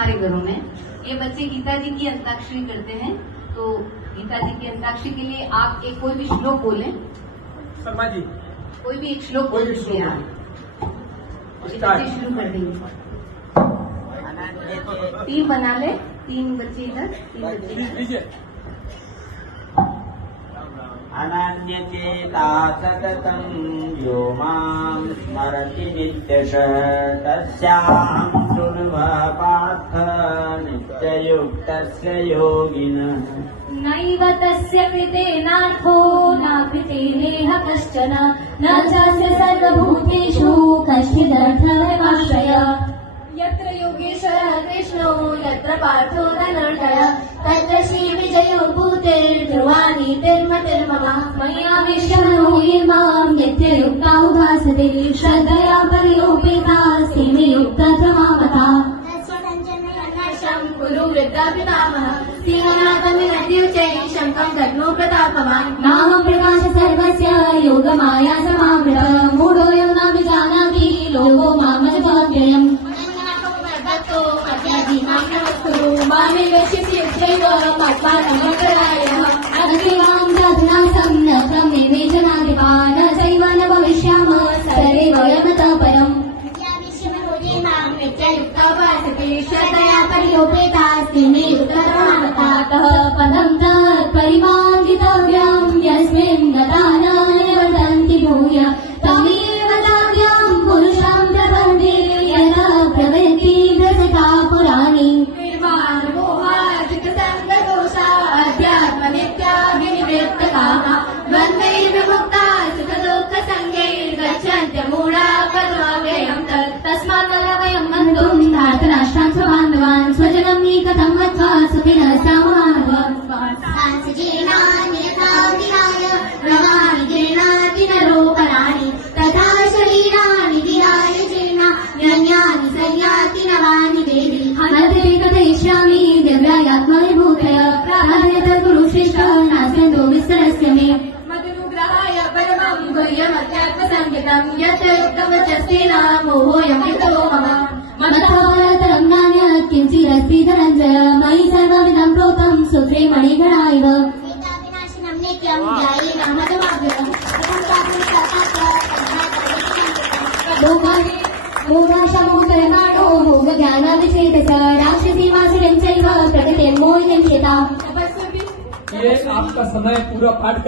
हमारे घरों में। ये बच्चे गीता जी की अंताक्षरी करते हैं, तो गीता जी की अंताक्षरी के लिए आप एक कोई भी श्लोक बोलें। शर्मा जी कोई भी एक श्लोक बोल दीजिए आप, बच्चे शुरू कर देंगे। 3 बना ले, 3 बच्चे इधर, 3 बच्चे। अनन्यचेता सततं यो मां स्मरति नित्यशः तस्याहं शृण्वः पार्थ नित्ययुक्तस्य योगिनः। नैव तस्य कृतेनार्थो न कृतेनेह कश्चन न चास्य सर्वभूतेषु कश्चिदर्थमेवाश्रय। यत्र योगेश्वरः कृष्णो यत्र पार्थो धनञ्जय तत्र श्रीविजयो भूतेर्ध्रुवा नीतिर्मतिर्मम। मय्याविश्य मनो ये मां नित्ययुक्ता उपासते श्रद्धया पर्योपेतास्ते मे युक्ततमामता। गुरु वृद्धा पितामहः सिंहनाथमिनद्युच्चै शङ्खं दद्मो प्रतापवान्। नाम प्रकाश सर्वस्य योगमाया समावृतः मूढोऽयं न विजानाति लोको मामजगव्ययम्। मामेव शिष्यैव पात्मानमकरायः अग्निवां जातुनासं न क्रमेणे जनाधिपा न चैव न भविष्यामः सर्वे वयमतः परम्। श्रद्धया पर्योपेतास्ते मे युक्ततमामतातः पदं तत्परिमार्गितव्यं यस्मिन् गता न निवर्तन्ति भूय तमेव ताभ्यां पुरुषां प्रपन्ते यतः प्रवृत्ति भ्रसता पुराणी। निर्वाणमोहाजितसङ्गदोषा अध्यात्मनित्याभिनिवृत्तकामा द्वन्द्वैर्विमुक्ता सुखदुःखसङ्गैर्गच्छन्त्यमूढा पदमव्ययं तत्। तस्मात् वयं बन्धुं धातराष्ट्रान् स्वबान्धवान् स्वजनं निकटं मत्वा सुखिनः स्यामः। रमाणि नरोपराणि तथा शरीराणि विहाय जीर्णा यन्यानि संयाति नवानि देवी। अनन्ते कथयिष्यामि दिव्यात्मविभूतय प्राधान्यत गुरुश्रेष्ठः नास्यन्तो विस्तरस्य मे। मदनुग्रहाय परमं गुह्यमध्यात्मसंज्ञितं यत् युक्तवचस्तेन मोहोऽयमितो मम। मत्तरं नान्यत् किञ्चिदस्ति धनञ्जय मयि सर्वमिदं प्रोतं सूत्रे मणिगणा इव। भोगाशमोत्तरकाणो भोगज्ञानादिचेतस राक्षसीमासुरं चैव प्रकृतिं मोहितं चेता। ये आपका समय पूरा पाठ कर